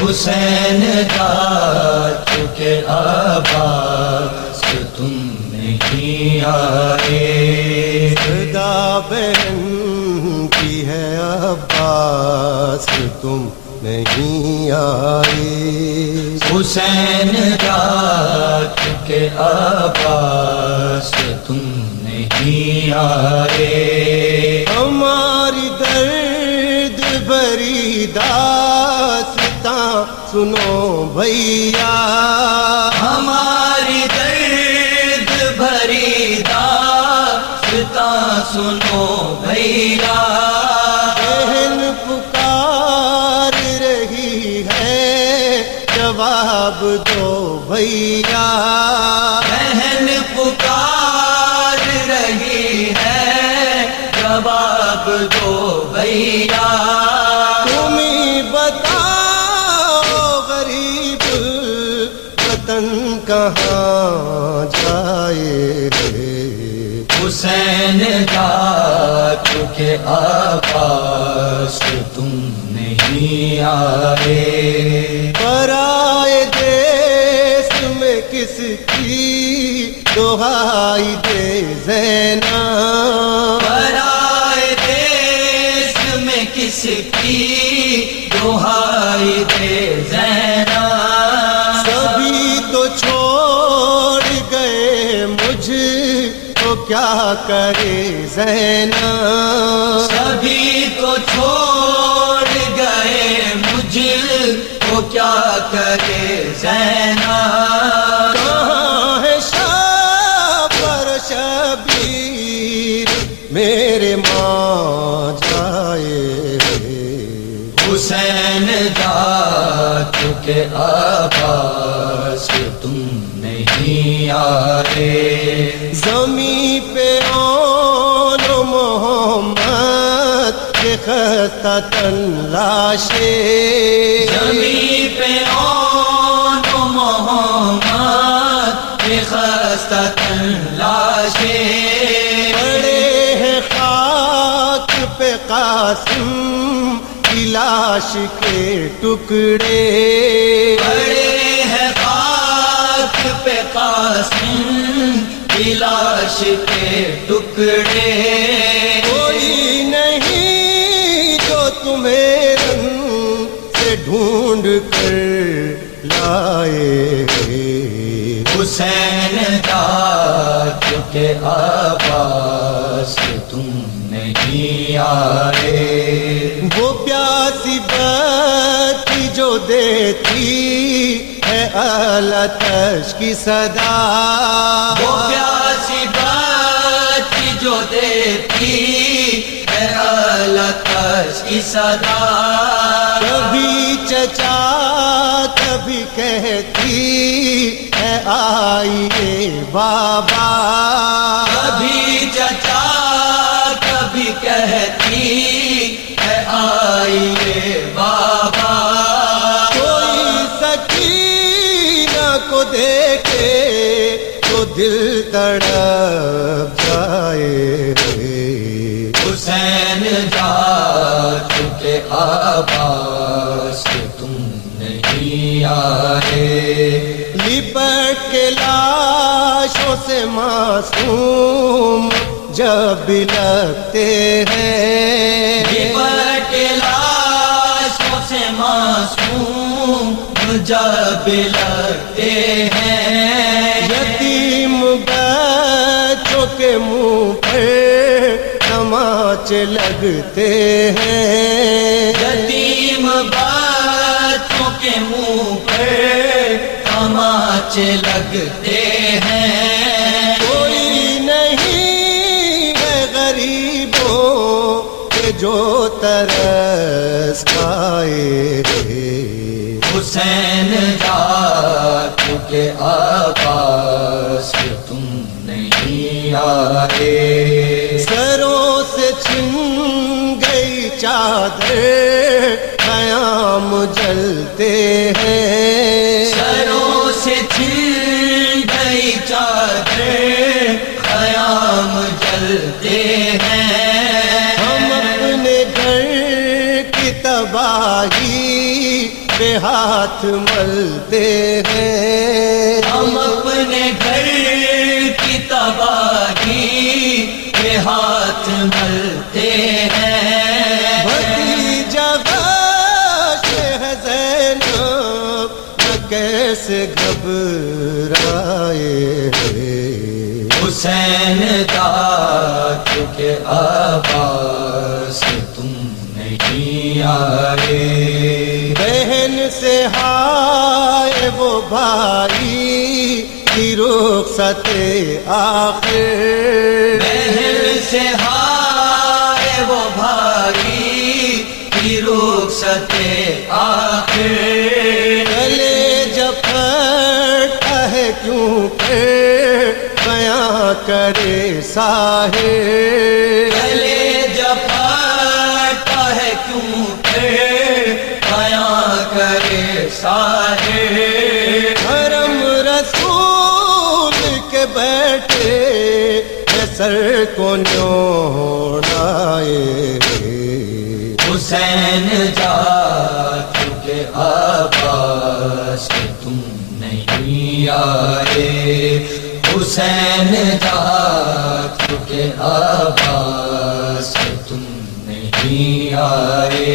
حسین جا چکے عباس تم نہیں آئے، صدا بہن کی ہے عباس تم نہیں آئے، حسین جا چکے عباس تم نہیں آئے، ہماری درد بھری داستاں سنو بھیا، ہماری درد بھری داستاں سنو بھیا، بہن پکار رہی ہے جواب دو بھیا، بہن پکار رہی ہے جواب دو بھیا، تم ہی بتاؤ غریب وطن کہاں جائے، حسین جا چکے عباس تم نہیں آئے، پرائے دیس میں کس کی دہائی دے زینب، برائے دیس میں کس کی دہائی دے زینب، سبھی تو چھوڑ گئے مجھ کو کیا کرے زینب، سبھی تو چھوڑ گئے مجھ کو کیا کرے زینب، کہاں ہے شابر شبیر میرے ماں جائے، حسین جا چکے عباس تم نہیں آئے، زمیں پہ آن محمد کے خستہ تن لاشیں، زمیں پہ آن محمد کے خستہ تن لاشیں، پڑے ہیں خاک پہ قاسم کی لاش کے ٹکڑے، پڑے ہیں خاک پہ قاسم کی لاش کے ٹکڑے، کوئی نہیں جو تمہیں رنگ سے ڈھونڈ کر لائے، حسین جا چکے عباس تم نہیں آئے، وہ پیاسی بتی جو دیتی ہے آلاتش کی صدا، وہ پیاسی بات جو دیتی ہے آلاتش کی صدا، کبھی چچا کبھی کہتی ہے آئیے بابا، کبھی چچا کبھی کہتی ہے آئیے بابا، کوئی سکینہ کو دیکھے تو دل تڑپ جائے، حسین جا چکے عباس تم نہیں آئے، لپٹ کے لاشوں سے معصوم جب لگتے ہیں، لپٹ کے لاشوں سے معصوم جب لگتے ہیں، یتیم بچوں کے منہ پہ تماچے لگتے ہیں، یتیم بچوں کے منہ پہ تماچے لگتے ہیں، کوئی نہیں ہے غریبوں کے جو ترس کھائے، حسین جا چکے عباس تم نہیں آئے، سروں سے چھن گئی چادر قیام جلتے ہیں، سروں سے چھن گئی چادر خیام جلتے ہیں، ہم اپنے گھر کی تباہی پہ ہاتھ ملتے ہیں، ہم اپنے گھر کی تباہی کے ہاتھ ملتے ہیں۔ بھتیجا غاش ہے زینب نہ کیسے گھبرائے، حسین داد کے عباس تم نہیں آئے، بہن سے ہائے وہ بھائی کی رخصت آخر، بہن سے ہائے وہ بھائی کی رخصت آخر، گلے جب پھٹتا ہے کیوں پھر بیاں کرے ساحر، گلے جب پھٹتا ہے کیوں پھر بیاں کرے ساحر، حرم رسول کے بیٹھے سر کو نوڑائے، حسین جا چکے عباس تم نہیں آئے، حسین جا چکے عباس تم نہیں آئے۔